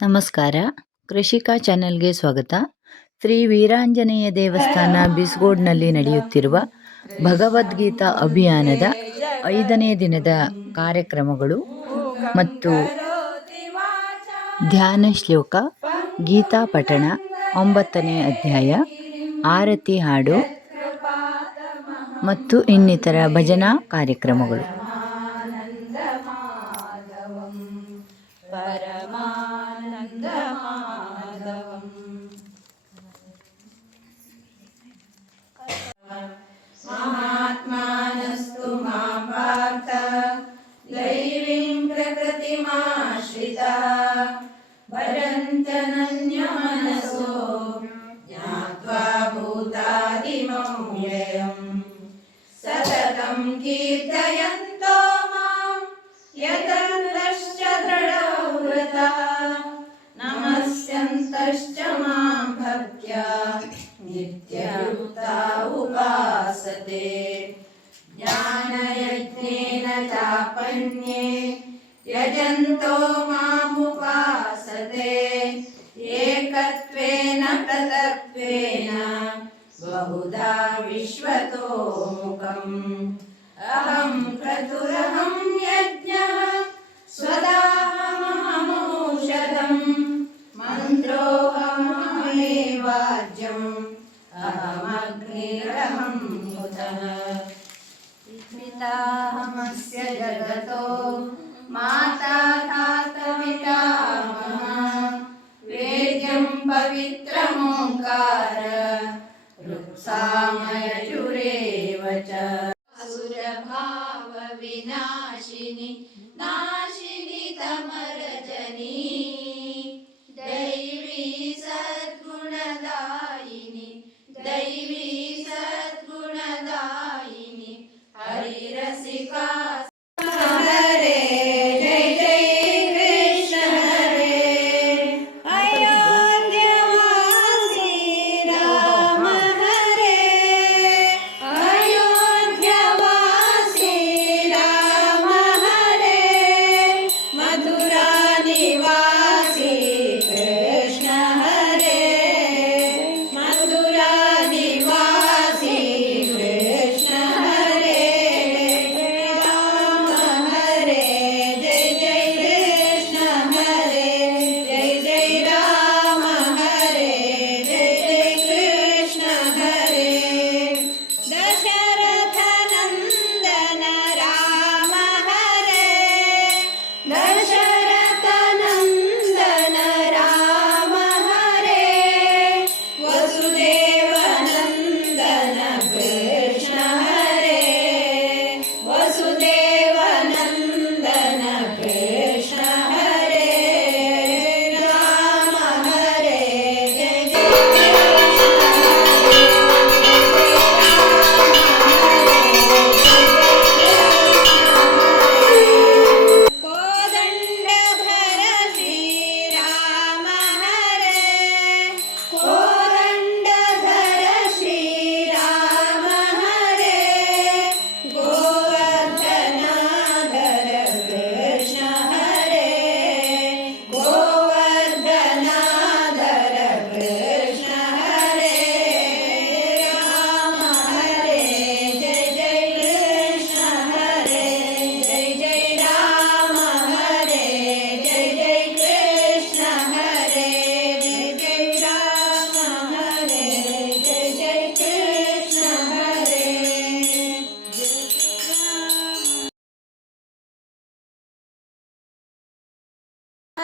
ನಮಸ್ಕಾರ. ಕೃಷಿಕಾ ಚಾನೆಲ್ಗೆ ಸ್ವಾಗತ. ಶ್ರೀ ವೀರಾಂಜನೇಯ ದೇವಸ್ಥಾನ ಬಿಸ್ಗೋಡ್ನಲ್ಲಿ ನಡೆಯುತ್ತಿರುವ ಭಗವದ್ಗೀತಾ ಅಭಿಯಾನದ ಐದನೇ ದಿನದ ಕಾರ್ಯಕ್ರಮಗಳು ಮತ್ತು ಧ್ಯಾನ ಶ್ಲೋಕ, ಗೀತಾ ಪಠಣ, ಒಂಬತ್ತನೇ ಅಧ್ಯಾಯ, ಆರತಿ ಹಾಡು ಮತ್ತು ಇನ್ನಿತರ ಭಜನಾ ಕಾರ್ಯಕ್ರಮಗಳು. भजन्तनन्यमनसो ज्ञात्वा भूतादिमं व्ययम् सततं कीर्तयन्तो यतन्तश्च दृढव्रतः। नमस्यन्तश्च मां भक्त्या नित्ययुक्ता उपासते। ज्ञानयज्ञेन चापन्ये यजन्तो मुखम् अहं क्रतुरहं असुरभावविनाशिनि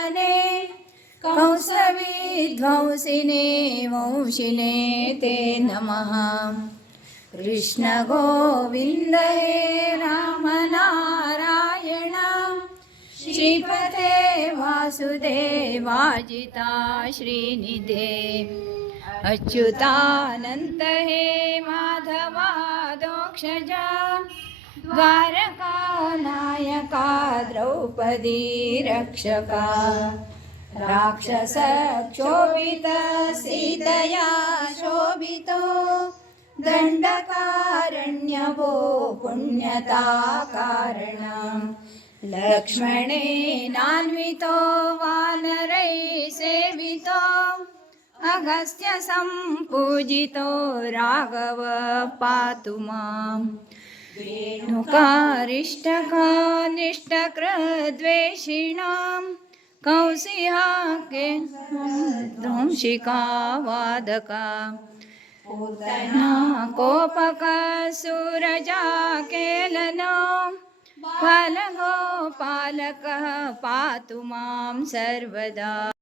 हरे कंसविध्वंसिने वंशिने ते नमः। कृष्ण गोविन्द हे राम नारायण। श्रीपते वासुदेवाजिता श्रीनिधे। अच्युतानन्त हे माधवादोक्षजा द्वारका द्रौपदी रक्षका राक्षसक्षोभित सीतया शोभितो। दण्डकारण्यवो पुण्यता कारणम् लक्ष्मणेनान्वितो वानरैः अगस्त्य सम्पूजितो राघव पातु माम्। नुकारिष्टकानिष्टकृद्वेषिणां कौशिहाके ध्वंसिका वादका कोपकसुरजा केलनो बालगोपालकः पातु मां सर्वदा।